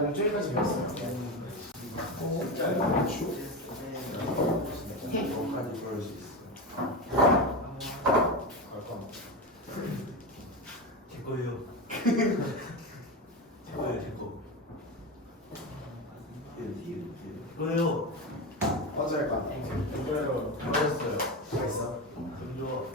공주일까지 배웠어요. 여기까지 배울 수 있어. 제 거예요. 제 거예요, 제 거. 제 거예요. 어쩔까? 이거요. 배웠어요. 뭐 있어? 먼저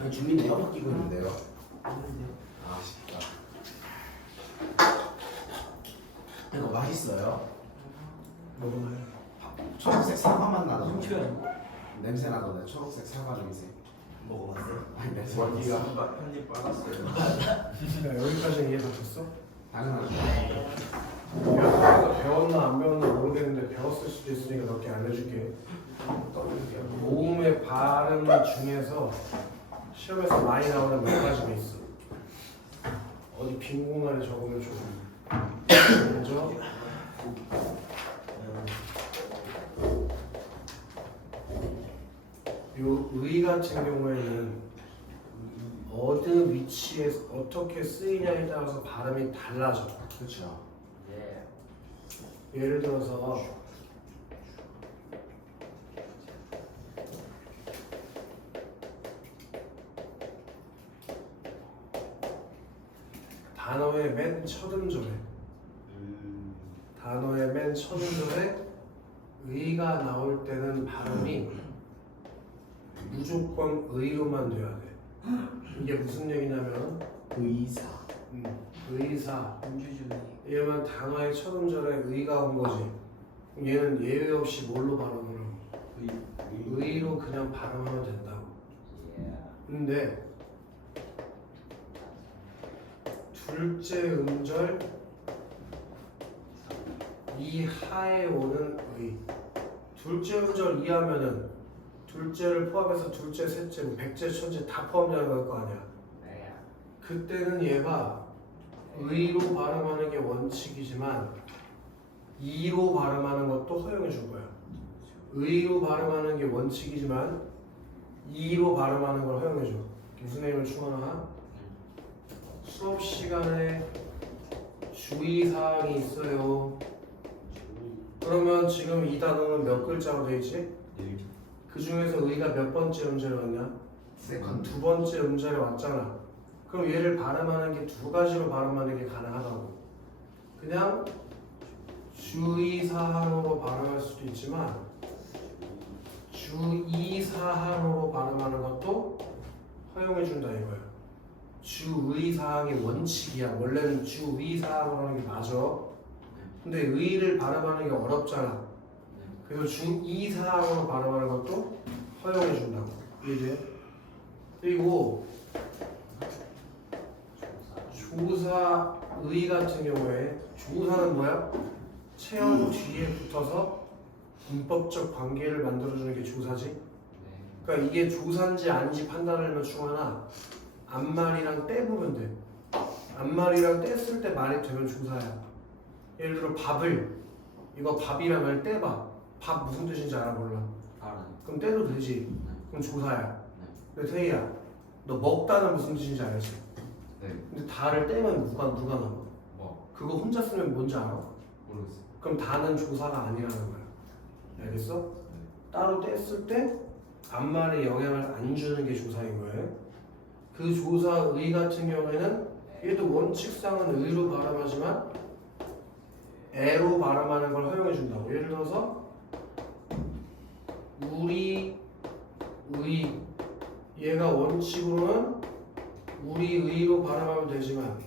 아니 준비 내가 바뀌고 있는데요. 했는데요. 아쉽다. 이거 맛있어요? 먹어봐요. 초록색 사과 맛 나던데. 훔쳐요. 냄새 나던데. 초록색 사과 냄새. 먹어봤어요. 아니 냄새. 원기가 한입 빨았어요. 야, 여기까지 이해 바뀌었어? 당연하죠. 내가 배웠나 안 배웠나 모르겠는데 배웠을 수도 있으니까 몇 개 알려줄게. 모음의 발음 중에서 시험에서 많이 나오는 몇 가지가 있어. 어디 빈 공간에 적으면 좋은. 먼저 요 의 같은 경우에는 어느 위치에 어떻게 쓰이냐에 따라서 발음이 달라져. 그렇죠. 예를 들어서 단어의 맨 첫 음절에 의가 나올 때는 발음이 무조건 의로만 돼야 돼. 이게 무슨 얘기냐면 의사. 의사 민주주의. 이러면 단어의 첫 음절에 의가 온 거지. 얘는 예외 없이 뭘로 발음을 하고 의로 그냥 발음하면 된다고. 근데 둘째 음절 이하에 오는 의. 둘째 음절 이하면은 둘째를 포함해서 둘째, 셋째, 뭐 백째, 천째 다 포함되는 거 아니야. 그때는 얘가 의로 발음하는 게 원칙이지만 이로 발음하는 것도 허용해 줄 거야. 의로 발음하는 게 원칙이지만 이로 발음하는 걸 허용해 줘. 무슨 얘기를 충원하나? 수업 시간에 주의사항이 있어요. 그러면 지금 이 단어는 몇 글자로 되어 있지? 그 중에서 의가 몇 번째 음절에 왔냐? 세컨드. 두 번째 음절에 왔잖아. 그럼 얘를 발음하는 게 두 가지로 발음하는 게 가능하다고. 그냥 주의사항으로 발음할 수도 있지만 주의사항으로 발음하는 것도 허용해 준다 이거야. 주의사항이 원칙이야. 원래는 주의사항으로 하는 게 맞아. 근데 의를 발음하는 게 어렵잖아. 그래서 주의사항으로 발음하는 것도 허용해 준다고. 이해돼? 그리고 조사의 같은 경우에 조사는 뭐야? 체형 뒤에 붙어서 문법적 관계를 만들어주는 게 조사지. 그러니까 이게 조사인지 아닌지 판단을 하면 중하나 앞말이랑 떼보면 돼. 앞말이랑 뗐을 때 말이 되면 조사야. 예를 들어 밥을 이거 밥이라면 떼봐. 밥 무슨 뜻인지 알아 몰라? 그럼 떼도 되지. 그럼 조사야. 근데 태희야, 너 먹다는 무슨 뜻인지 알지? 근데 다를 떼면 누가 나와? 그거 혼자 쓰면 뭔지 알아? 모르겠어. 그럼 다는 조사가 아니라는 거야. 알겠어? 따로 뗐을 때 앞말에 영향을 안 주는 게 조사인 거예요. 그 조사의 같은 경우에는 얘도 원칙상은 의로 발음하지만 애로 발음하는 걸 허용해 준다고. 예를 들어서 우리 의 얘가 원칙으로는 우리 의로 발음하면 되지만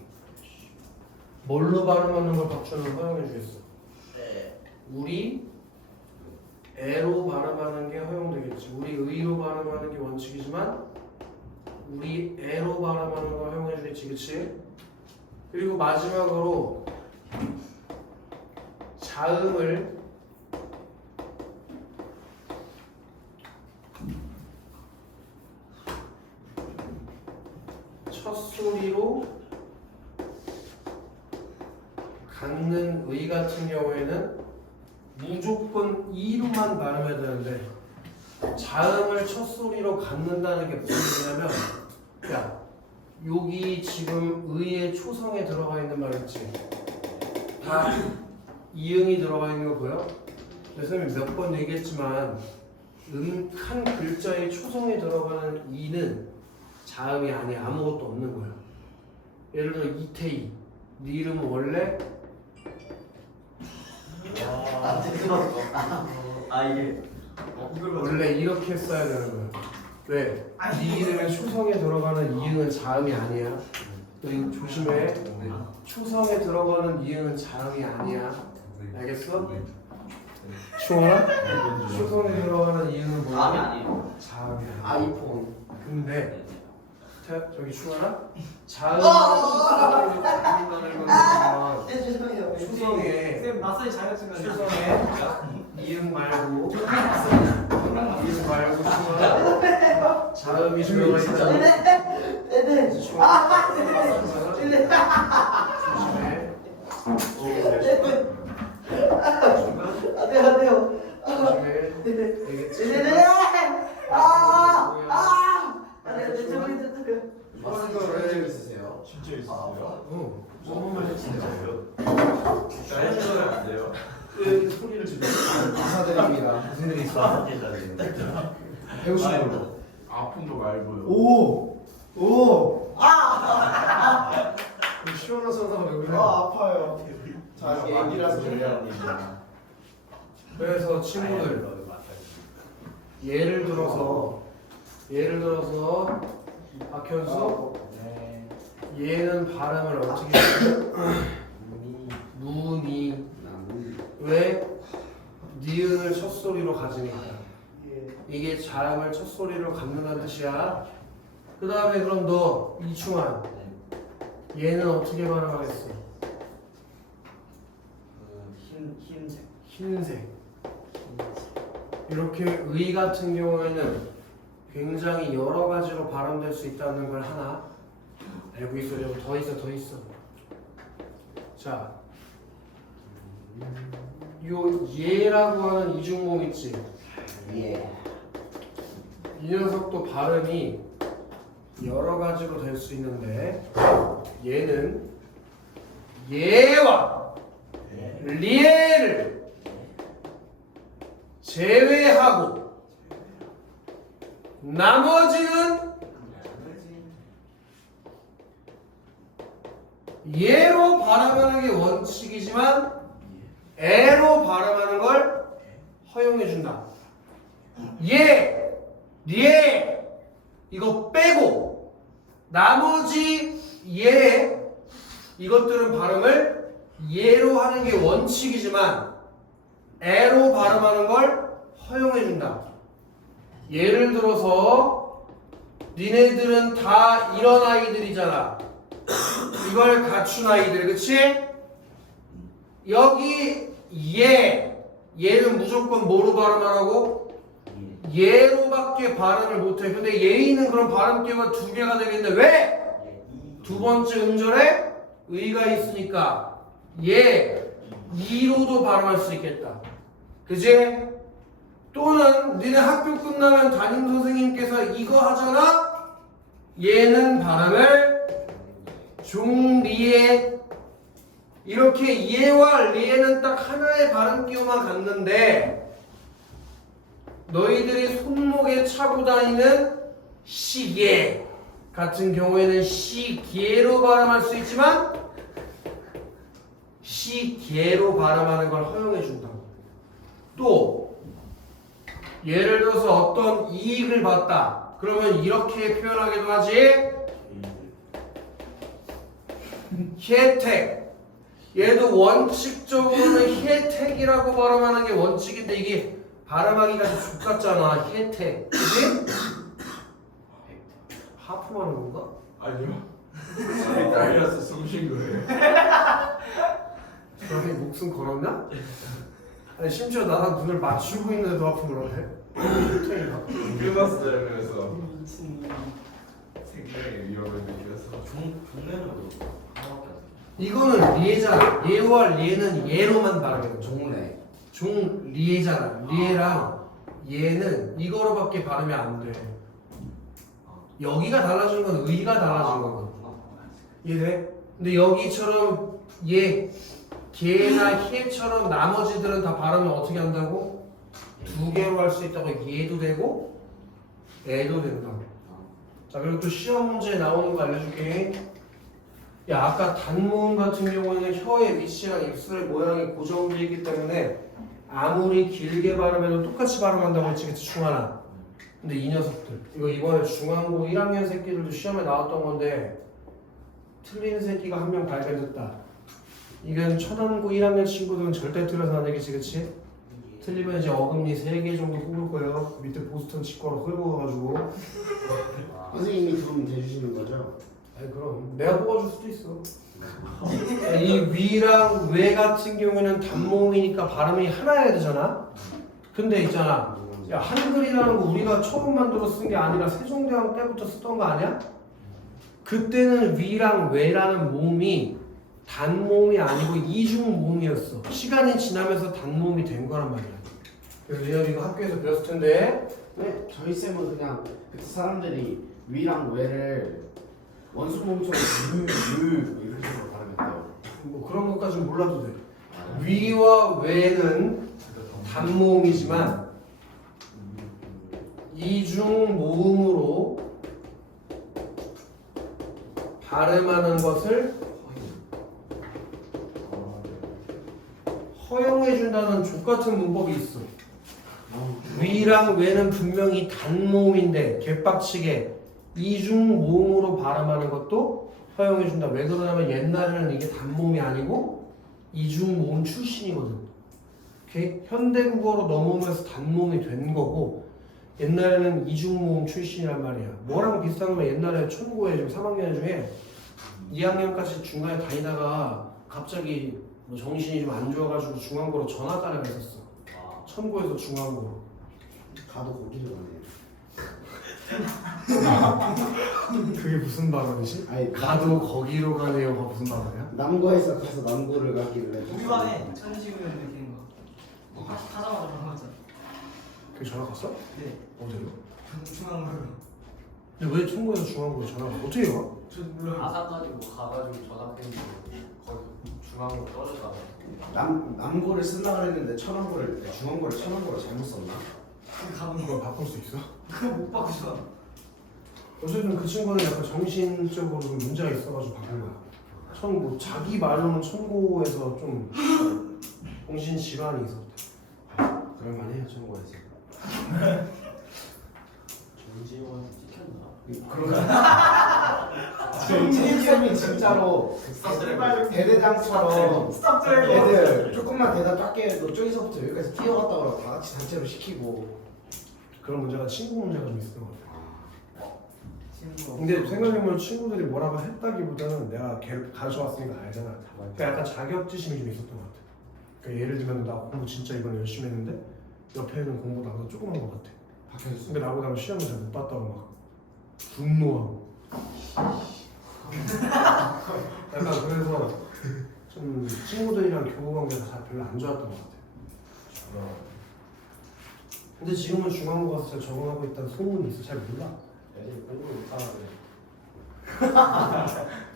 뭘로 발음하는 걸 박준은 허용해 주겠어. 우리 애로 발음하는 게 허용되겠지. 우리 의로 발음하는 게 원칙이지만 우리 애로 발음하는 걸 허용해 주겠지. 그치? 그리고 마지막으로 자음을 첫 소리로 갖는 의 같은 경우에는 무조건 이로만 발음해야 되는데 자음을 첫 소리로 갖는다는 게 무슨 얘기냐면 야 여기 지금 의의 초성에 들어가 있는 말 있지? 다 이응이 들어가 있는 거 보여? 선생님이 몇 번 얘기했지만 한 글자의 초성에 들어가는 이는 자음이 아니야. 아무것도 없는 거야. 예를 들어 이태희, 네 이름은 원래 이게 원래 이렇게 써야 되는 거야. 왜? 네 이름의 초성에 들어가는 이응은 자음이 아니야. 너 이거 조심해. 초성에 들어가는 이응은 자음이 아니야. 알겠어? 추원아? 초성에 들어가는 이응은 뭐야? 다음이 아니에요. 자음이 아니야. 아이폰. 근데 저기 추원아? 자음을 바꾼다는 건 네, 죄송해요. 초성에 쌤 마사지 잘했으면 초성에 이응 말고 추원아 자음이 들어가 있잖아. 네네. 추원아 조심해. 안 돼요. 조심해. 알겠지? 네네. 왜 들고 있으세요? 진짜 있었어요? 응. 너무만 했지. 해주면 안 돼요? 왜 소리를 지르? 감사드립니다. 무슨 일이 있어? 배우신 걸로. 아픔도 말고요. 오! 오! 시원한 선사가 왜 그래? 아파요. 자, 얘기라서 그래요. 그래서 친구들 예를 들어서 박현수 얘는 발음을 어떻게 해요? 무니 왜? 니은을 첫 소리로 가지니까 이게 자음을 첫 소리로 갖는다는 뜻이야. 그 다음에 그럼 너 이충환 얘는 어떻게 발음하겠어? 흰색 이렇게 의 같은 경우에는 굉장히 여러 가지로 발음될 수 있다는 걸 하나 알고 있어요. 더 있어. 자, 요 예라고 하는 이중모음 있지? 예. 이 녀석도 발음이 여러 가지로 될 수 있는데 얘는 예와 리에를 제외하고 나머지는 예로 발음하는 게 원칙이지만 에로 발음하는 걸 허용해준다. 예, 리에 이거 빼고 나머지 예 이것들은 발음을 예로 하는 게 원칙이지만 에로 발음하는 걸 허용해준다. 예를 들어서 니네들은 다 이런 아이들이잖아. 이걸 갖춘 아이들, 그치? 여기 얘는 무조건 뭐로 발음하라고? 예로밖에 발음을 못해. 근데 예의는 그런 발음 기호가 두 개가 되겠는데 왜? 두 번째 음절에 의가 있으니까 이로도 발음할 수 있겠다. 그지? 또는 니네 학교 끝나면 담임 선생님께서 이거 하잖아? 얘는 발음을 중리에 이렇게 예와 리에는 딱 하나의 발음 기호만 갖는데 너희들이 손목에 차고 다니는 시계 같은 경우에는 시계로 발음할 수 있지만 시계로 발음하는 걸 허용해 준다고. 또 예를 들어서 어떤 이익을 봤다. 그러면 이렇게 표현하기도 하지. 혜택. 얘도 원칙적으로는 혜택이라고 발음하는 게 원칙인데 이게 발음하기가 좀 족같잖아. 혜택. 그치? 하품하는 건가? 아니요. 딸려서 숨쉰 거예요. 너희 목숨 걸었나? 아니 심지어 나랑 눈을 맞추고 있는데도 하품을 해? 혜택인가? 끝났어요. 그래서 생명의 위협을 느껴서. 종례는 하나밖에 안 이거는 리에잖아. 예와 리에는 예로만 발음해. 종래. 리에잖아. 리에랑 얘는 이거로밖에 발음이 안 돼. 여기가 달라진 건 의가 달라진 거거든. 이해돼? 근데 여기처럼 걔나 해처럼 나머지들은 다 발음을 어떻게 한다고? 두 개로 할 수 있다고. 얘도 되고 애도 된다고. 자, 그리고 또 시험 문제에 나오는 거 알려줄게. 야, 아까 단모음 같은 경우에는 혀의 위치랑 입술의 모양이 고정되어 있기 때문에 아무리 길게 발음해도 똑같이 발음한다고 했지, 그치, 중하나. 근데 이 녀석들, 이거 이번에 중앙고 1학년 새끼들도 시험에 나왔던 건데 틀린 새끼가 한 명 발견됐다. 이건 천안고 1학년 친구들은 절대 틀려서 안 되겠지, 그치? 틀리면 이제 어금니 3개 정도 뽑을 거예요. 밑에 보스턴 치과로 끌고 가가지고. 선생님이 도움 대주시는 거죠? 아니 그럼 내가 뽑아줄 수도 있어. 이 위랑 외 같은 경우에는 단모음이니까 발음이 하나여야 되잖아. 근데 있잖아, 야, 한글이라는 거 우리가 처음 만들어 쓴 게 아니라 세종대왕 때부터 쓰던 거 아니야? 그때는 위랑 외라는 모음이 단모음이 아니고 이중모음이었어. 시간이 지나면서 단모음이 된 거란 말이야. 그래서 얘는 이거 학교에서 배웠을 텐데. 네, 저희 쌤은 그냥 그때 사람들이 위랑 외를 원수 모음처럼 이렇게 식으로 발음했대요. 뭐 그런 것까지는 몰라도 돼. 위와 외는 단모음이지만 이중 모음으로 발음하는 것을 허용해준다는 족같은 문법이 있어. 위랑 외는 분명히 단모음인데 개빡치게 이중 모음으로 발음하는 것도 허용해준다. 왜 그러냐면 옛날에는 이게 단모음이 아니고 이중 모음 출신이거든. 오케이? 현대국어로 넘어오면서 단모음이 된 거고 옛날에는 이중 모음 출신이란 말이야. 뭐랑 비슷한 거면 옛날에 천고에 지금 3학년 중에 2학년까지 중간에 다니다가 갑자기 뭐 정신이 좀 안 좋아가지고 중앙고로 전학 가려고 했었어. 천고에서 중앙고로. 가도 거기를 가네요. 그게 무슨 발언이지? 아니, 가도 거기로 가네요가 무슨 발언이야? 남고에서 가서 남고를 가길래. 우유안에 천지구면 느끼는 거. 하자마자 그런 거잖아. 그 전학 갔어? 네. 어디로? 중앙으로. 근데 왜 천고에서 중앙고로 전학 갔어? 어떻게 가? 저 몰라요. 아산까지 뭐 가가지고 전학했는데 거기 중앙으로 떨어졌다가 남고를 쓰려고 했는데 중앙고를 천안고를 잘못 썼나? 가보니 그거 바꿀 수 있어? 그거 못 바꾸잖아. 어쨌든 그 친구는 약간 정신적으로 좀 문제가 있어가지고 바꾼 거야. 뭐 자기 말로는 천고에서 좀 정신 질환이 있었대. 그럴만해요 천고에서. 정지원한테 찍혔나? 그런가? 쌤이 진짜로 대대장처럼 애들 조금만 대답 작게 해도 저기서부터 여기까지 뛰어갔다 오라고 다 같이 단체로 시키고. 그런 문제가 친구 문제가 좀 있었던 것 같아. 친구. 근데 생각해보면 친구들이 뭐라고 했다기보다는 내가 걔를 가르쳐왔으니까 알잖아. 그러니까 약간 자격지심이 좀 있었던 것 같아. 그러니까 예를 들면 나 공부 진짜 이번에 열심히 했는데 옆에는 공부 나보다 조금 한 것 같아. 박혀졌어. 근데 나보다 시험을 잘 못 봤다고 막 분노하고. 약간 그래서 좀 친구들이랑 교우 관계가 잘 별로 안 좋았던 것 같아. 근데 지금은 중앙고 가서 잘 적응하고 있다는 소문이 있어. 잘 몰라. 애들이 공부를 못하는데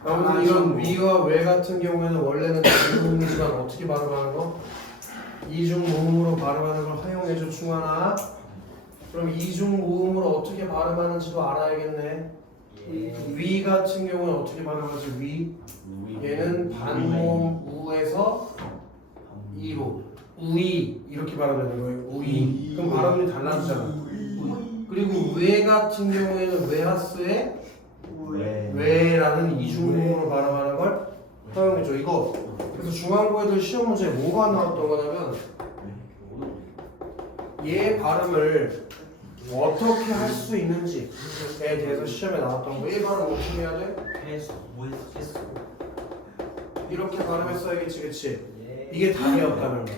아무튼 이런 위와 외 같은 경우에는 원래는 단모음이지만 어떻게 발음하는 거? 이중 모음으로 발음하는 걸 허용해줘 충하나. 그럼 이중 모음으로 어떻게 발음하는지도 알아야겠네. 위 같은 경우는 어떻게 발음하지? 위. 얘는 반모음 우에서 이로 우이 이렇게 발음하는 거예요. 우이. 그럼 발음이 달라지잖아. 그리고 외 같은 경우에는 외하스에 외라는 이중모음으로 발음하는 걸 허용해줘. 이거 그래서 중앙고 애들 시험 문제에 뭐가 나왔던 거냐면 얘 발음을 어떻게 할 수 있는지에 대해서 시험에 나왔던 거. 얘 발음 어떻게 해야 돼? 해수. 뭐했어? 해수. 이렇게 발음했어야겠지, 그치? 이게 답이었다는 거야.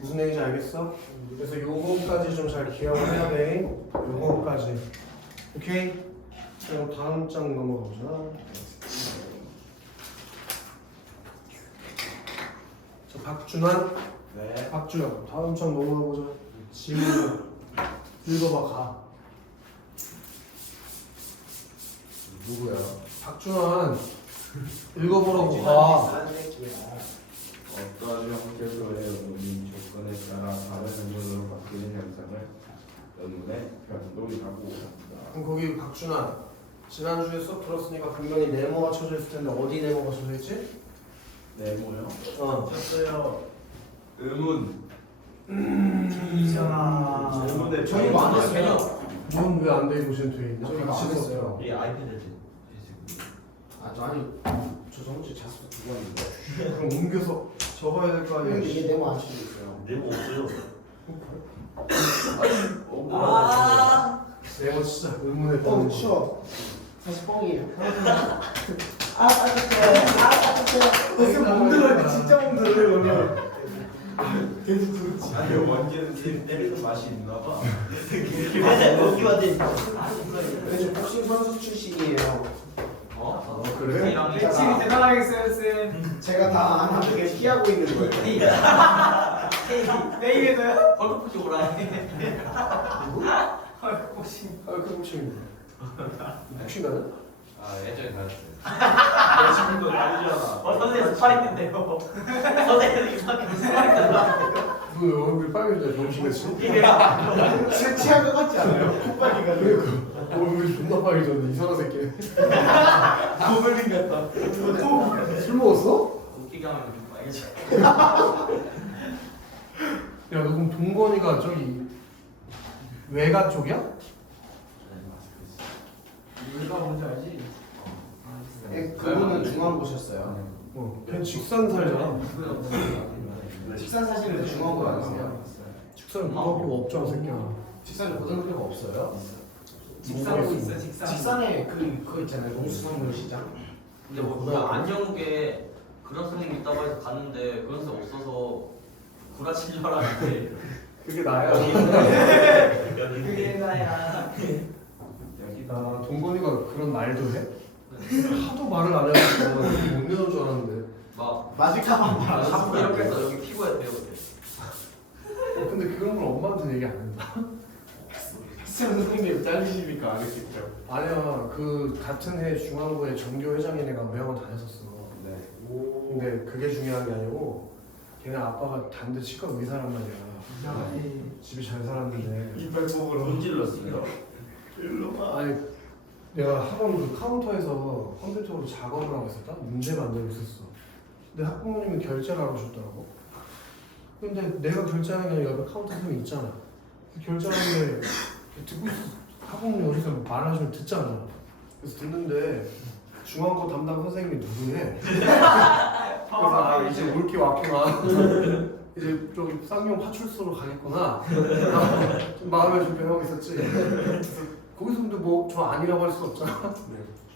무슨 얘기인지 알겠어? 그래서 요거까지 좀 잘 기억을 해야 돼. 요거까지. 오케이? 그리고 다음 장 넘어가보자. 자, 박준환. 네. 박준환. 다음 장 넘어가보자. 지문 읽어봐, 가. 누구야? 박준환 읽어보라고 가. 어떠한 형태로의 음이 조건에 따라 다른 음으로 바뀌는 현상을 의문의 변동이라고 합니다. 그럼 거기 박준환 지난주에 수업 들었으니까 분명히 네모가 쳐져 있을 텐데 어디 네모가 쳐져 있지? 네모요? 쳤어요. 의문. 이잖아. 의문의 저희 변동. 안 했어요. 넌 왜 안 되고 지금 돼 있냐? 저희가 같이 안 했어요. 썼더라고. 이 아이패드 지금. 아니 저 저번주에 자습 두고 왔는데. 그럼 옮겨서 적어야 될 거 아니야? 근데 이게 네모 안 치고 있어요. 네모 없어요. 아. 네모 진짜 의문의 변동. 치워. 사실 뻥이에요. 무슨 멍들어, 진짜 멍들어요 오늘. 계속 그렇지. 아니 원기는 때리는 맛이 있나 봐. 여기가 돼. 근데 저 복싱 선수 출신이에요. 어? 그래? 백팀이 대단하겠어요 쌤. 제가 다 하나씩 피하고 있는 거예요. 내일에도요? 헐크푸시 오라 해. 혹시 아, 그 혹시입니다. 혹시 나는? 아 예전에 다녔어요. 너 지금도 난리잖아. 선생님 스파링인데요. 선생님 스파링. 너 얼굴 빨개져 병신같이. 체한 것 같지 않아요? 콧발이가 그러니까 얼굴이 존나 빨개졌는데 이상한 새끼. 고블린 같다. 술 먹었어? 웃기게 하면 좀 빨개져. 야, 너 그럼 동건이가 저기 외가 쪽이야? 우리가 뭔지 알지? 그분은 중앙 보셨어요. 걔 직산 살잖아. 식산 사시는데 중앙고 안 하세요? 직산은 고등학교가 없잖아, 새끼야. 식산에 고등학교가 없어요? 직사하고 있어 직사. 식산에 그거 있잖아요. 농수산물 시장. 근데 뭐 그냥 안영욱에 그런 선생님 있다고 해서 갔는데 그런 선생 없어서 구라친 줄 알았는데 그게 나야. 그게 나야. 나 동건이가 그런 말도 해? 하도 말을 안 해가지고 못 내는 줄 알았는데. 막 마지막만 자꾸 이렇게 해서 여기 피고야 돼요. 근데 그런 걸 엄마한테 얘기 안 했나? 학생 선생님 잘리시니까 안 했겠죠. 아니야, 그 같은 해 중앙고에 정교 회장인 애가 외학원 다녔었어. 네. 근데 그게 중요한 게 아니고 걔네 아빠가 단대 치과 의사란 말이야. 집이 잘 살았는데. 이빨 뽑으러 문질렀어요. 일로 와. 아니 내가 학원 그 카운터에서 컴퓨터로 작업을 하고 있었다? 문제 만들고 있었어. 근데 학부모님이 결제를 하고 오셨더라고. 근데 내가 결제하는 게 아니라 옆에 카운터 선생님이 있잖아. 결제하는 게 듣고 있어. 학부모님 어디서 말하시면 듣잖아. 그래서 듣는데 중앙고 담당 선생님이 누구네. 그래서 이제 올게 왔구나. 이제 좀 쌍용 파출소로 가겠구나. 좀 마음의 준비를 하고 있었지. 거기서 근데 뭐 저 아니라고 할 수 없잖아.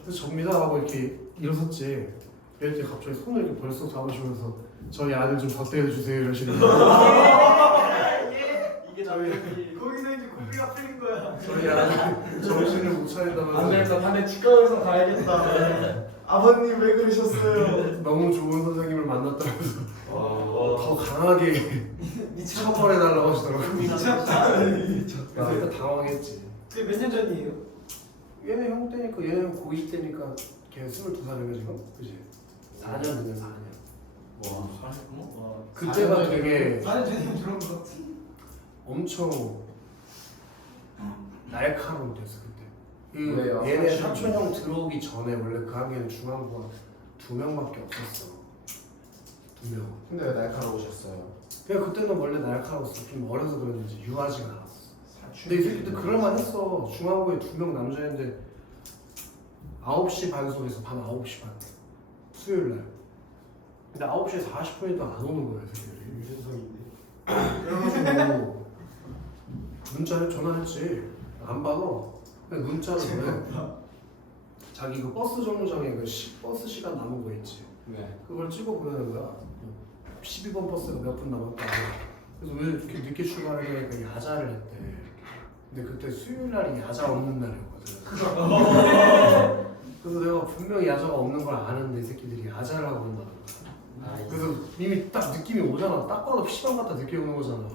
그래서 접니다 하고 이렇게 일어섰지. 그랬더니 갑자기 손을 이렇게 벌써 잡으시면서 저희 아들 좀 덧대해 주세요 이러시는 거예요. 이게 저희 거기서 이제 고비가 풀린 거야. 저희 아들 정신을 못 차린다면서 되겠다. 반대 치과에서 가야겠다. 아버님 왜 그러셨어요? 너무 좋은 선생님을 만났다면서 더 강하게 처벌해달라고 하시더라고요. 미쳤다. 그래서 일단 당황했지. 그게 몇 년 전이에요? 얘네 형 때니까 얘는 고2 때니까 걔 22살인가 지금? 그지? 4년 되네 4년. 와 잘했구나. 그때가 되게 4년 전이면 그런 거. 엄청 날카로운 때였어 그때. 그 왜요? 얘네 사촌 형 들어오기 전에 원래 그 학기에는 중앙고가 2명밖에 없었어. 2명. 근데 왜 날카로우셨어요? 그냥 그때는 원래 날카로웠어. 좀 어려서 그랬는지 유하지가 않았어. 근데 이 새끼들 그럴만 했어. 중앙고에 2명 남자인데 9시 반 소리에서 밤 9시 반 수요일날. 근데 9시에 40분에도 안 오는 거야 새끼들이. 유재석인데. 그래가지고 문자를 전화했지. 안 받아. 근데 문자를 보내. 자기 그 버스 정류장에 그 버스 시간 남은 거 있지. 네. 그걸 찍어 보내는 거야. 12번 버스가 몇 분 남았다. 그래서 왜 이렇게 늦게 출발하니까 야자를 했대. 근데 그때 수요일 날이 야자 없는 날이었거든. 그래서 내가 분명히 야자가 없는 걸 아는데 이 새끼들이 야자를 하고 온다는 거야. 그래서 이미 딱 느낌이 오잖아. 딱 봐도 PC방 갔다 늦게 오는 거잖아.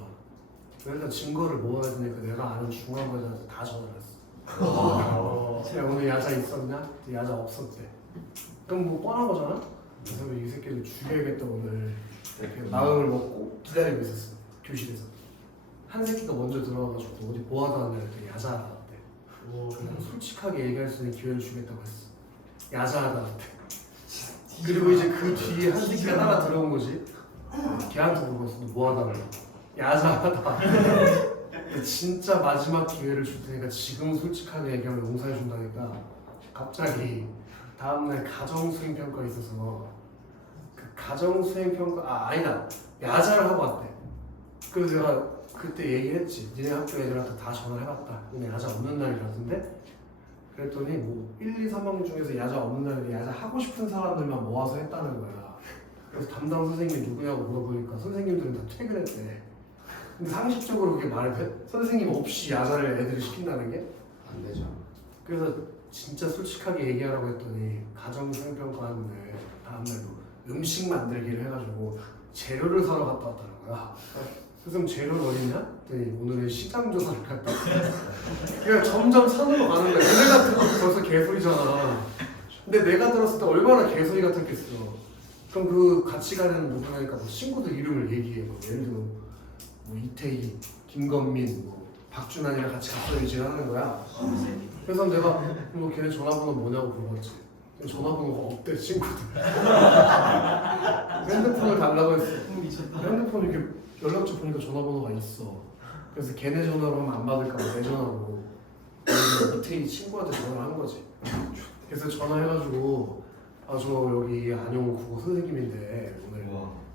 그래서 증거를 모아야 되니까 내가 아는 중앙고에서 다 전화를 했어. 야 오늘 야자 있었냐? 야자 없었대. 그럼 뭐 뻔한 거잖아? 그래서 이 새끼를 죽여야겠다 오늘 이렇게 마음을 먹고 기다리고 있었어 교실에서. 한 새끼가 먼저 들어와가지고 어디 뭐하다 왔냐 했더니 야자하다 왔대. 그냥 솔직하게 얘기할 수 있는 기회를 주겠다고 했어. 야자하다 왔대. 그리고 이제 그 뒤에 한 새끼가 따라 들어온 거지. 걔한테 물어봤어. 너 뭐하다 그래? 야자하다. 진짜 마지막 기회를 줄 테니까 지금 솔직하게 얘기하면 용서해 준다니까. 갑자기 다음날 가정수행평가 있어서 그 가정수행평가 아니다 야자를 하고 왔대. 그래서 내가 그때 얘기했지. 니네 학교 애들한테 다 전화를 해봤다. 오늘 야자 없는 날이라던데? 그랬더니 뭐 1, 2, 3학년 중에서 야자 없는 날에 야자 하고 싶은 사람들만 모아서 했다는 거야. 그래서 담당 선생님이 누구냐고 물어보니까 선생님들은 다 퇴근했대. 근데 상식적으로 그게 말이 돼? 선생님 없이 야자를 애들이 시킨다는 게? 안 되죠. 그래서 진짜 솔직하게 얘기하라고 했더니 가정수행평가 하는데 다음날도 음식 만들기를 해가지고 재료를 사러 갔다 왔다는 거야. 그래서 재료는 어딨냐? 그랬더니 오늘은 시장 조사를 갔다 왔다. 그러니까 점점 산으로 가는 거야. 내가 들어도 벌써 개소리잖아. 근데 내가 들었을 때 얼마나 개소리 같았겠어. 그럼 그 같이 가는 누구냐니까 뭐 친구들 이름을 얘기해. 뭐 예를 들어 뭐 이태희, 김건민, 뭐 박준환이랑 같이 갔어야지 하는 거야. 그래서 내가 뭐 걔네 전화번호 뭐냐고 물어봤지. 전화번호가 없대 친구들. 핸드폰을 달라고 했어. 핸드폰 이렇게 연락처 보니까 전화번호가 있어. 그래서 걔네 전화로 하면 안 받을까 봐 내 전화로 이태희 친구한테 전화를 한 거지. 그래서 전화해가지고 아 저 여기 안용 국어 선생님인데 오늘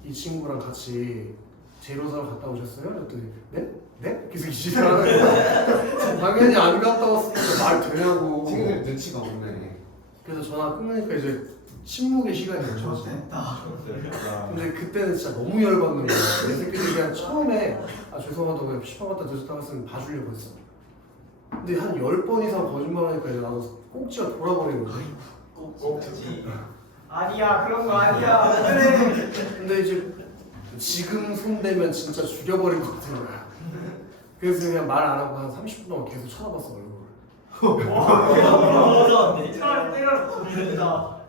이 친구랑 같이 재료 사러 갔다 오셨어요? 그랬더니 네? 네? 그래서 이 집에 하는 거야. 당연히 안 갔다 왔으니까 말 되냐고. 친구들 눈치가 없네. 그래서 전화 끊으니까 이제 침묵의 시간이 멈춰서. 근데 그때는 진짜 너무 열받는 거야. 내 새끼들이 그냥 처음에 아 죄송하다고 그냥 피파 갔다 늦었다고 했으면 봐주려고 했어. 근데 한 10번 이상 거짓말하니까 이제 나도 꼭지가 돌아버리는 거야. 꼭지. 아니야 그런 거 아니야. 그래. 근데 이제 지금 손대면 진짜 죽여버릴 것 같은 거야. 그래서 그냥 말 안 하고 한 30분 동안 계속 쳐다봤어 얼굴을. 차라리 때려서 죽는다.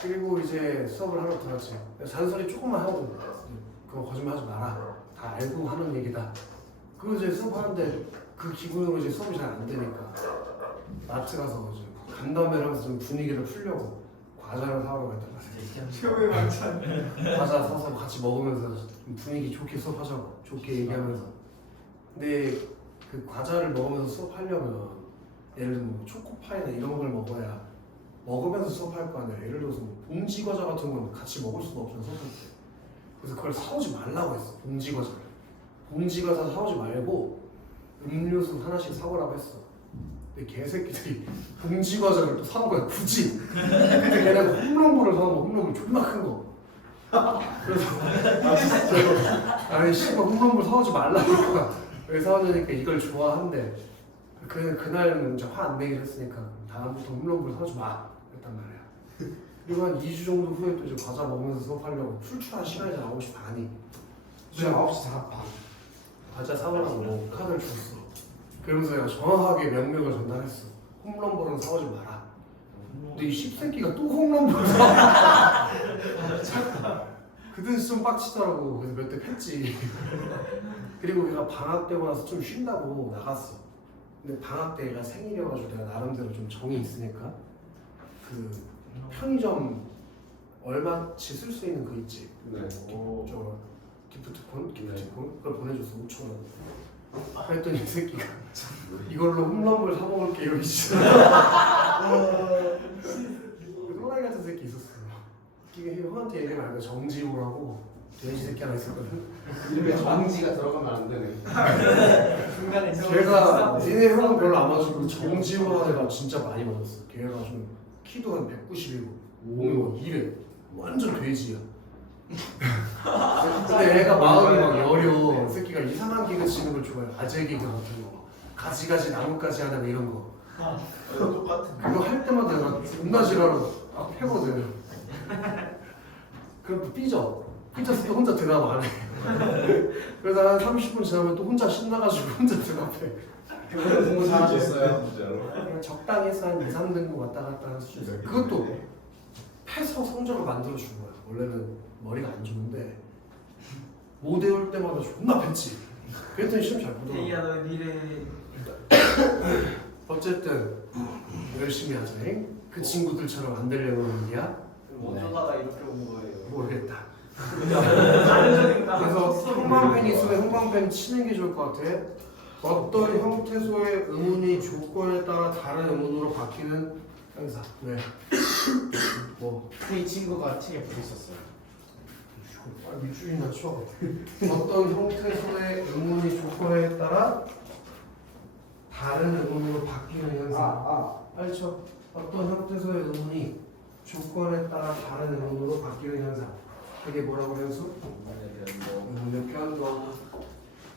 그리고 이제 수업을 하러 들어갔지. 잔소리 조금만 하고 그거 거짓말하지 마라. 다 알고 하는 얘기다. 그리고 이제 수업하는데 그 기분으로 이제 수업이 잘 안 되니까 마트 가서 이제 간담회를 하면서 좀 분위기를 풀려고 과자를 사오라고 했단 말이야. 최후의 만찬. 과자 사서 같이 먹으면서 좀 분위기 좋게 수업하자고 좋게 얘기하면서. 근데 그 과자를 먹으면서 수업하려면 예를 들면 뭐 초코파이나 이런 걸 먹어야 먹으면서 수업할 거 아니야. 예를 들어서 뭐 봉지 과자 같은 건 같이 먹을 수가 없잖아 수업할 때. 그래서 그걸 사오지 말라고 했어. 봉지 과자를. 봉지 과자 사오지 말고 음료수 하나씩 사오라고 했어. 근데 개새끼들이 봉지 과자를 또 사온 거야 굳이. 근데 걔네가 홈런볼을 사온 거. 홈런볼 존나 큰 거. 그래서 아 진짜 아니 씨발 홈런볼 사오지 말라니까. 왜 사오냐니까 이걸 좋아한대. 그날은 이제 화 안 내기로 했으니까 다음부터 홈런볼 사오지 마 그랬단 말이야. 그리고 한 2주 정도 후에 또 이제 과자 먹으면서 수업하려고 출출한 시간이잖아. 9시 반이. 지금 9시 4분. 과자 사오라고 카드를 줬어. 그러면서 내가 정확하게 명령을 전달했어. 홈런볼은 사오지 마라. 근데 이 씹새끼가 또 홈런볼 사. 그땐 좀 빡치더라고. 그래서 몇 대 팼지. 그리고 걔가 방학 되고 나서 좀 쉰다고 나갔어. 근데 방학 때 얘가 생일이어가지고 내가 나름대로 좀 정이 있으니까 그 편의점 얼마치 쓸 수 있는 거 있지. 네. 저 기프트콘 그걸 보내줬어. 5,000원. 그랬더니 이 새끼가 이걸로 홈런볼 사 먹을게요 이씨. 또라이 같은 새끼 있었어. 이게 형한테 얘기하면 안 돼. 정지호라고 돼지 새끼 하나 있었거든. 이름에 정지가 들어가면 안 되네. 중간에 걔가 니네 형은 별로 안 맞았고 정지호라는 애가 진짜 많이 맞았어. 걔가 좀 키도 한 190이고 몸이 200. 완전 돼지야. 근데 애가 마음이 막 여려. 이 새끼가 이상한 개그 치는 걸 좋아해. 아재 개그 같은 거. 가지가지 나뭇가지 하다 뭐 이런 거. 똑같은. 그거 할 때마다 내가 존나 싫어하고 패거든. 그럼 또 삐졌을 때 혼자 대답 안 해. 그래서 한 30분 지나면 또 혼자 신나가지고 혼자 대답해. 공부 잘하셨어요. 진짜로. 그냥 적당히 해서 한 2, 3등급 왔다 갔다 하는 수준이었어요. 그것도 패서 성적을 만들어준 거야. 원래는 머리가 안 좋은데 못 외울 때마다 존나 팼지. 그랬더니 시험 잘 보더라고. 태희야 너의 미래. 어쨌든 열심히 하자. 그 친구들처럼 안 되려고 하는 거야? 어쩌다가 이렇게 온 거예요. 모르겠다. 다른 전인가? 그래서 형광펜이 있으면 형광펜 치는 게 좋을 것 같아. 어떤 형태소의 의문이 조건에 따라 다른 의문으로 바뀌는 현상. 네. 뭐 이 친구가 책에 붙어 있었어요. 밑줄이나 쳐. 어떤 형태소의 의문이 조건에 따라 다른 의문으로 바뀌는 현상. 빨리 쳐. 어떤 형태소의 의문이 조건에 따라 다른 의문으로 바뀌는 현상. 그게 뭐라고 그래서? 의문의 변동.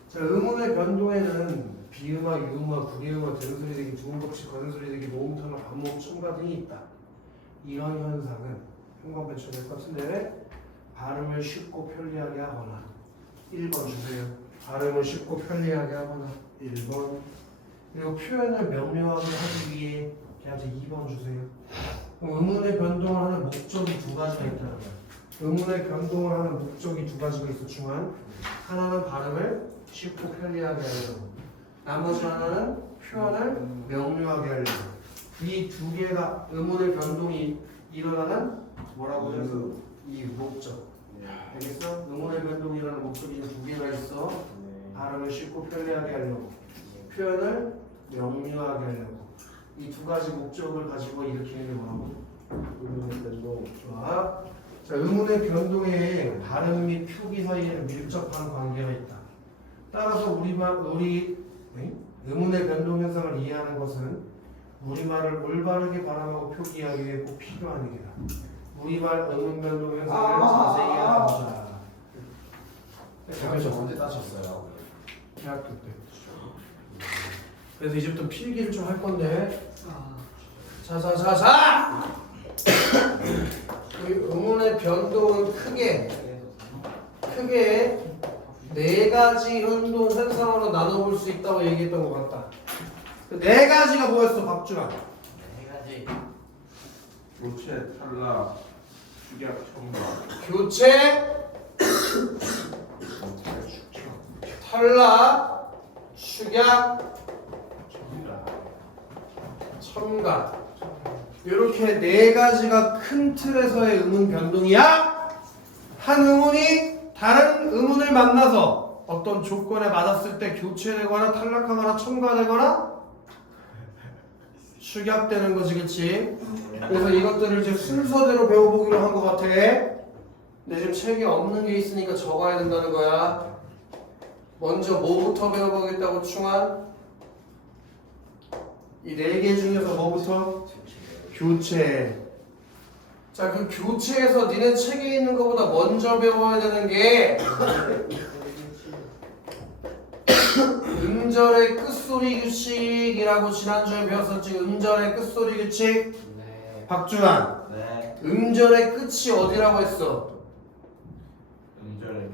자, 의문의 변동에는 비음화, 유음화, 구개음화, 대소리되기, 두음법칙, 거듭소리되기, 모음터나 반모음, 첨가 등이 있다. 이런 현상은 형광펜 쳐야 될 것 같은데 발음을 쉽고 편리하게 하거나 1번 주세요. 발음을 쉽고 편리하게 하거나 1번. 그리고 표현을 명료하게 하기 위해 그냥 2번 주세요. 의문의 변동을 하는 목적이 두 가지가 있다는 거야. 의문의 변동을 하는 목적이 두 가지가 있어. 중한 하나는 발음을 쉽고 편리하게 하려고, 나머지 하나는 표현을 명료하게 하려고. 이 두 개가 의문의 변동이 일어나는 뭐라고 해서 이 목적. 알겠어? 의문의 변동이 일어나는 목적이 두 개가 있어. 발음을 쉽고 편리하게 하려고, 표현을 명료하게 하려고. 이 두 가지 목적을 가지고 일으키는 게 뭐라고? 의문의 변동. 좋아. 자, 의문의 변동에 발음 및 표기 사이에는 밀접한 관계가 있다. 따라서 의문의 변동 현상을 이해하는 것은 우리말을 올바르게 발음하고 표기하기 위해 꼭 필요한 얘기다. 우리말 의문 변동 현상을 자세히 알아보자. 대표님 언제 따셨어요? 대학교 때. 그래서 이제부터 필기를 좀 할 건데. 자! 이 의문의 변동은 크게 네 가지 현상으로 나눠볼 수 있다고 얘기했던 것 같다. 그 네 가지가 뭐였어, 박준아? 네 가지. 교체, 탈락, 축약, 첨가. 교체, 탈락, 축약, 첨가. 이렇게 네 가지가 큰 틀에서의 의문 변동이야. 한 의문이 다른 의문을 만나서 어떤 조건에 맞았을 때 교체되거나 탈락하거나 첨가되거나 축약되는 거지, 그치? 그래서 이것들을 이제 순서대로 배워보기로 한 것 같아. 근데 지금 책에 없는 게 있으니까 적어야 된다는 거야. 먼저 뭐부터 배워보겠다고, 충한? 이 네 개 중에서 뭐부터? 교체. 자, 그 교체에서 니네 책에 있는 것보다 먼저 배워야 되는 게 음절의 끝소리 규칙이라고 지난주에 배웠었지. 음절의 끝소리 규칙. 네. 박준환, 네. 음절의 끝이 어디라고 했어? 음절의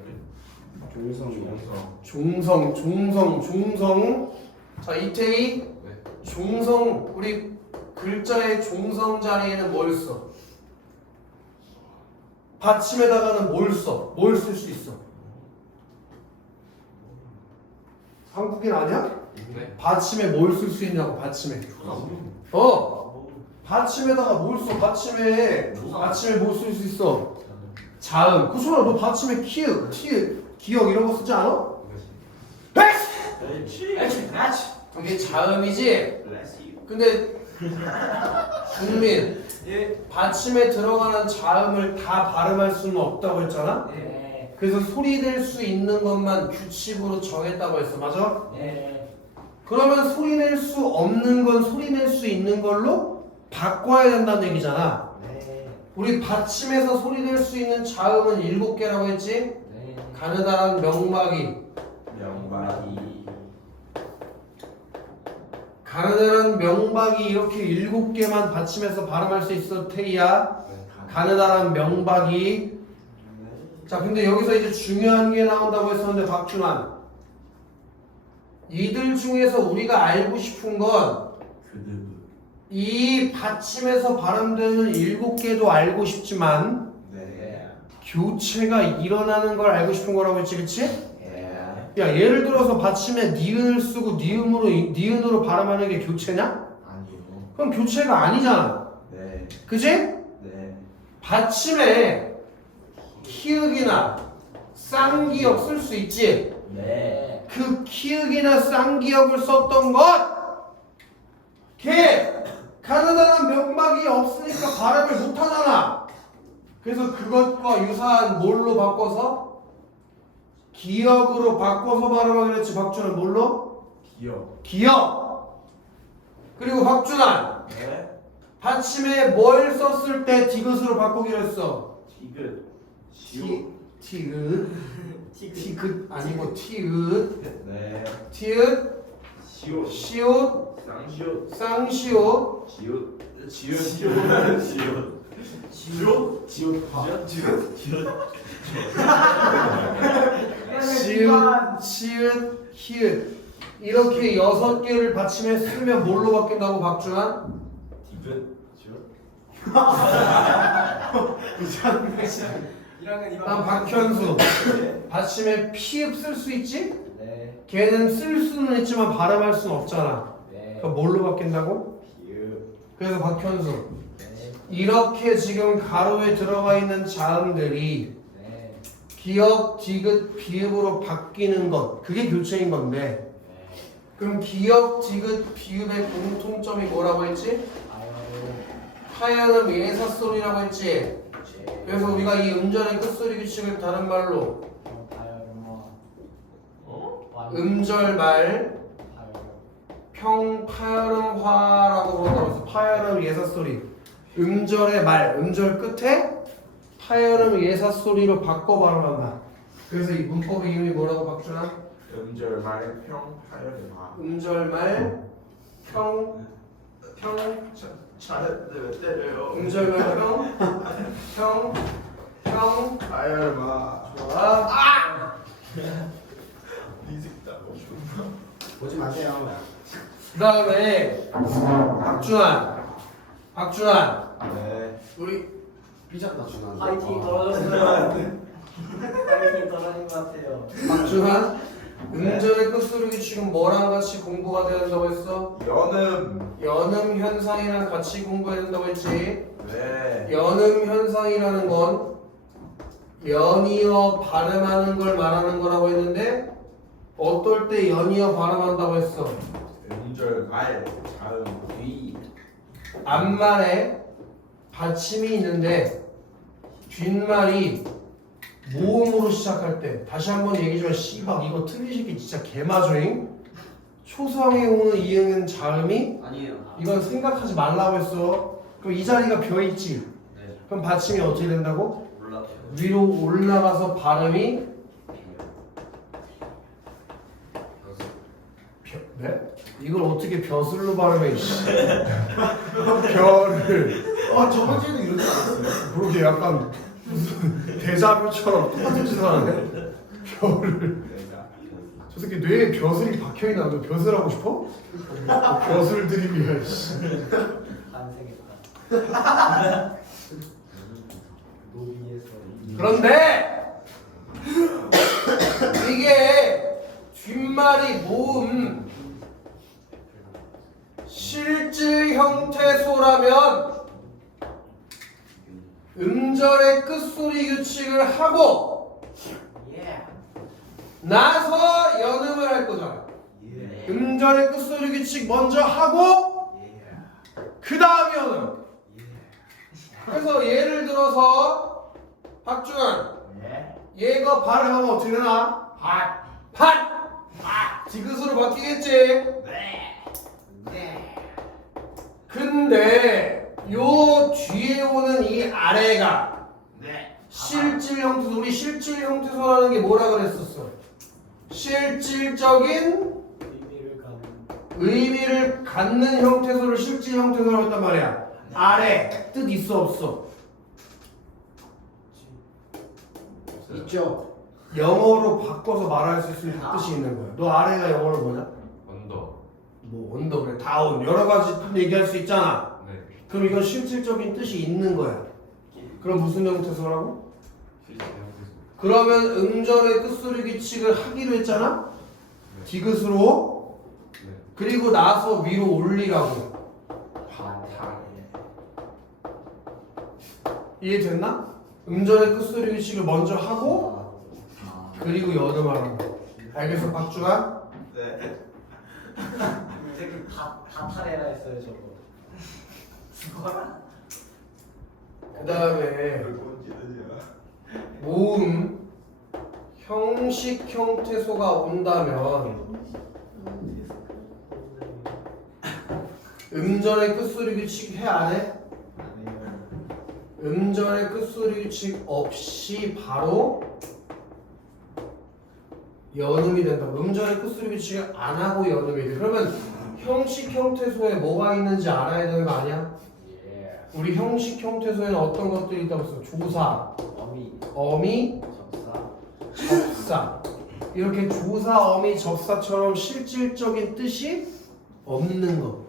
종성이요. 종성. 자, 이태희, 종성. 우리 글자의 종성 자리에는 뭘 써? 받침에다가는 뭘 써? 뭘 쓸 수 있어? 한국인 아니야? 네. 받침에 뭘 쓸 수 있냐고. 받침에. 받침에다가 뭘 써? 받침에 뭘 쓸 수 있어? 자음. 그소라 너 받침에 키읔, 기역 이런 거 쓰지 않아? 그게 자음이지? 근데 국민, 받침에 들어가는 자음을 다 발음할 수는 없다고 했잖아? 네. 그래서 소리낼 수 있는 것만 규칙으로 정했다고 했어. 맞아? 네. 그러면 소리낼 수 없는 건 소리낼 수 있는 걸로 바꿔야 된다는 얘기잖아. 네. 우리 받침에서 소리낼 수 있는 자음은 7개라고 했지? 네. 가느다란 명박이, 가느다란 명박이 이렇게 7개만 받침해서 발음할 수 있어, 태희야. 가느다란 명박이. 자, 근데 여기서 이제 중요한 게 나온다고 했었는데, 박준환. 이들 중에서 우리가 알고 싶은 건 이 받침에서 발음되는 7개도 알고 싶지만 네. 교체가 일어나는 걸 알고 싶은 거라고 했지, 그치? 예. 야, 예를 들어서 받침에 니은을 쓰고 니은으로 발음하는 게 교체냐? 아니요. 그럼 교체가 아니잖아. 네. 그치? 네. 받침에 키읔이나 쌍기역 쓸 수 있지? 네. 그 키읔이나 쌍기역을 썼던 것! 걔! 가느다란 명박이 없으니까 발음을 못하잖아. 그래서 그것과 유사한 뭘로 바꿔서? 기역으로 바꿔서 발음하기로 했지. 박준은 뭘로? 기억. 기역! 그리고 박준환 네. 받침에 뭘 썼을 때 디귿으로 바꾸기로 했어? 티귿. 시오. 티귿 티귿 아니고 티읕 네. 티읕 시오. 시옷 쌍시오. 쌍시옷 지읒. 지읒. 지읒. 지읒. 지옥파. 지읒. 지읒 시읒 히읗 이렇게 6개를 받침에 쓰면 뭘로 바뀐다고 박준환? 디귿. 지읒. 1학년 2반. 난 박현수 받침에 피읍 쓸 수 있지? 네. 걔는 쓸 수는 있지만 발음할 수는 없잖아. 네. 그럼 뭘로 바뀐다고? 비읍. 그래서 박현수 네. 이렇게 지금 가로에 들어가 있는 자음들이 네. 기역, 디귿, 비읍으로 바뀌는 것 그게 교체인 건데 네. 그럼 기역, 디귿, 비읍의 공통점이 뭐라고 했지? 파열음 예사소리라고 했지? 그래서 우리가 이 음절의 끝소리 규칙을 다른 말로 음절말 평파열음화라고 부른다고 해서 파열음 예사소리 음절의 말, 음절 끝에 파열음 예사소리로 바꿔 발음한다. 그래서 이 문법의 이름이 뭐라고 박준아? 음절말 평파열음화. 음절말 평 때려요. 음절말 평 파열음화. 좋아. 미식다. 보지 마세요. 그 다음에 박준환 네. 우리 삐졌다 준환. 파이팅 떨어졌어요. 파이팅 떨어진 것 같아요. 박준환 음절의 끝소리 규칙은 뭐랑 같이 공부가 돼야 된다고 했어? 연음 현상이랑 같이 공부해야 된다고 했지. 네. 연음 현상이라는 건 연이어 발음하는 걸 말하는 거라고 했는데 어떨 때 연이어 발음한다고 했어? 음절말 자음 뒤. 앞말에 받침이 있는데 뒷말이 모음으로 시작할 때 다시 한번 얘기 좀 해. 씨발 이거 틀리시기 진짜 개마저잉. 초성에 오는 이응은 자음이 아니에요. 이건 생각하지 말라고 했어. 그럼 이 자리가 비어있지. 네. 그럼 받침이 어떻게 된다고? 몰라요. 위로 올라가서 발음이 네? 이걸 어떻게 벼슬로 발음해? 이씨. 별을 저번 주에도 이러지 않았어요? 그러게 약간 무슨 대자뷰처럼 똑같은 짓을 하네. 별을 내가. 저 새끼 뇌에 벼슬이 박혀있나? 너 벼슬 하고 싶어? 벼슬 드립이야 씨. 반생했다. 노비에서. 그런데 이게 뒷말이 모음 실질 형태소라면 음절의 끝소리 규칙을 하고 나서 연음을 할 거잖아. 음절의 끝소리 규칙 먼저 하고 그 다음 연음. 그래서 예를 들어서 박준환 얘가 발음하면 어떻게 되나? 팥! 디귿으로 바뀌겠지? 근데 요 뒤에 오는 이 아래가 실질 형태소. 우리 실질 형태소라는 게 뭐라 그랬었어? 실질적인 의미를 갖는 형태소를 실질 형태소라고 했단 말이야. 아래 뜻 있어 없어? 있죠. 영어로 바꿔서 말할 수 있는 뜻이 있는 거야. 너 아래가 영어로 뭐냐? 뭐 온다 그래 다운 여러 가지 얘기할 수 있잖아. 네. 그럼 이건 실질적인 뜻이 있는 거야. 그럼 무슨 형태소라고? 실제 형태소. 그러면 음절의 끝소리 규칙을 하기로 했잖아. 디귿으로 네. 그리고 나서 위로 올리라고. 바탕. 이해됐나? 음절의 끝소리 규칙을 먼저 하고 그리고 여름하라고. 알겠어 박주가? 네. 이 새끼 다 탈해라 했어요 저거. 죽어라. 그 다음에 모음 형식 형태소가 온다면 음절의 끝소리 규칙 해 안 해? 음절의 끝소리 규칙 없이 바로 연음이 된다. 음절의 끝소리 규칙을 안 하고 연음이 돼. 그러면 형식 형태소에 뭐가 있는지 알아야 되는 거 아니야? 우리 형식 형태소에는 어떤 것들이 있다고 했어? 조사, 어미, 접사. 이렇게 조사, 어미, 접사처럼 실질적인 뜻이 없는 거.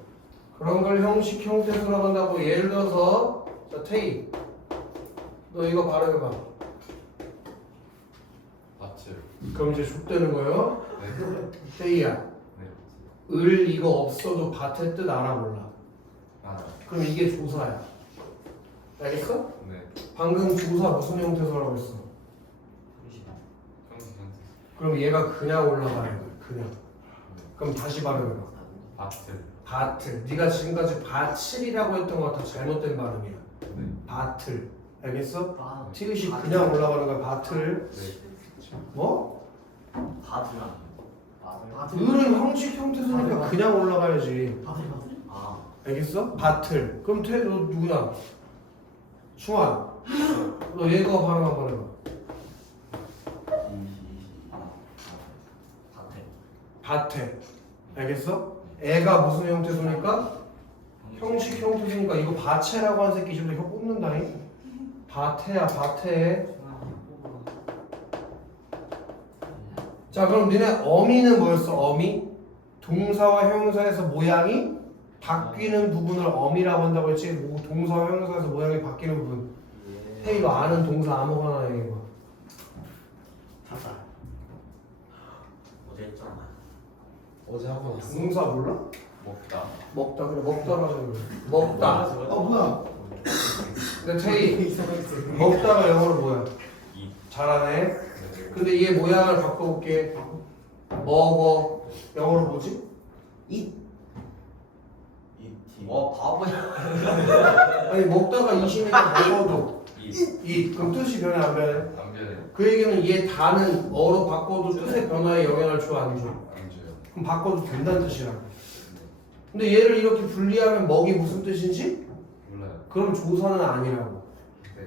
그런 걸 형식 형태소라고 한다고. 예를 들어서 자, 태희 너 이거 발음해봐. 밭을. 그럼 이제 족되는 거예요. 네. 태희야 네. 을 이거 없어도 밭의 뜻 알아 몰라? 아. 그럼 이게 조사야. 알겠어? 네. 방금 조사 무슨 형태소라고 했어? 형식 형태소. 그럼 얘가 그냥 올라가야 돼. 그냥. 그럼 다시 발음해봐. 밭을. 바틀. 네가 지금까지 바칠이라고 했던 거 다 잘못된 발음이야. 네. 바틀. 알겠어? 아, 티귿이 그냥 올라가는 거야. 바틀. 네. 뭐? 바드랑. 을은 형식 형태소니까 그냥 올라가야지. 아. 알겠어? 바틀. 그럼 너 누구야? 충환. 너 얘가 발음 한번 해봐. 바테. 바태. 알겠어? 애가 무슨 형태소니까? 형식 형태소니까 이거 바체라고 한 새끼 지금 이거 뽑는다니? 바태야 바태. 자 그럼 니네 어미는 뭐였어? 어미? 동사와 형용사에서 모양이 바뀌는 부분을 어미라고 한다고 했지. 동사와 형용사에서 모양이 바뀌는 부분. 헤이 너 아는 동사 아무거나 얘기해봐. 어제 했잖아. 어제 하고 났어. 동사 몰라? 먹다. 먹다 그래 먹다로 하자는 거야. 먹다. 뭐야? 근데 테이 먹다가 영어로 뭐야? 이. 잘하네. 네. 근데 얘 모양을 바꿔볼게. 먹어. 영어로 뭐지? 이. 이티. 바보야. 아니 먹다가 이시니까 먹어도 이. 이. 그럼 뜻이 변해 안 변해? 안 변해. 그 얘기는 얘 다는 어로 바꿔도 뜻의 변화에 영향을 줘 안 줘? 안 줘요. 그럼 바꿔도 된다는 뜻이라고. 근데 얘를 이렇게 분리하면 먹이 무슨 뜻인지? 몰라요. 그럼 조사는 아니라고. 네.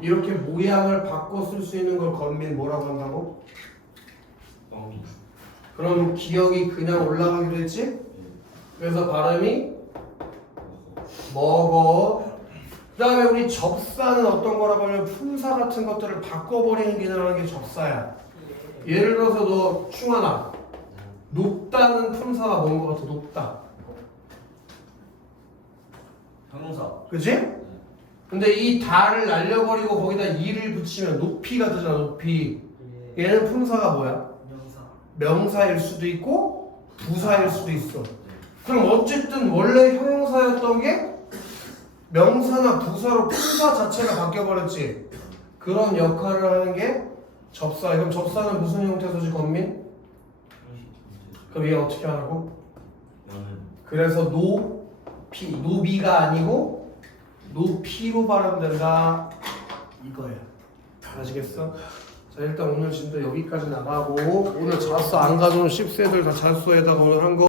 이렇게 모양을 바꿔 쓸 수 있는 걸 건민 뭐라고 한다고? 어미. 그럼 기억이 그냥 올라가기로 했지? 그래서 발음이 먹어. 그 다음에 우리 접사는 어떤 거라고 하면 품사 같은 것들을 바꿔버리는 기능을 게 접사야. 예를 들어서 너 충하나 높다는 품사가 뭔 거 같아? 높다. 형용사. 그지? 근데 이 다를 날려버리고 거기다 이를 붙이면 높이가 되잖아. 높이. 얘는 품사가 뭐야? 명사일 수도 있고 부사일 수도 있어. 그럼 어쨌든 원래 형용사였던 게 명사나 부사로 품사 자체가 바뀌어버렸지. 그런 역할을 하는 게 접사야. 그럼 접사는 무슨 형태소지 건민? 그럼 얘 어떻게 하라고? 너는 그래서 노비가 아니고 노피로 발음된다 이거야. 아시겠어? 자 일단 오늘 진도 여기까지 나가고 오늘 자수 안 가져온 10세들 다 자수에다가 오늘 한 거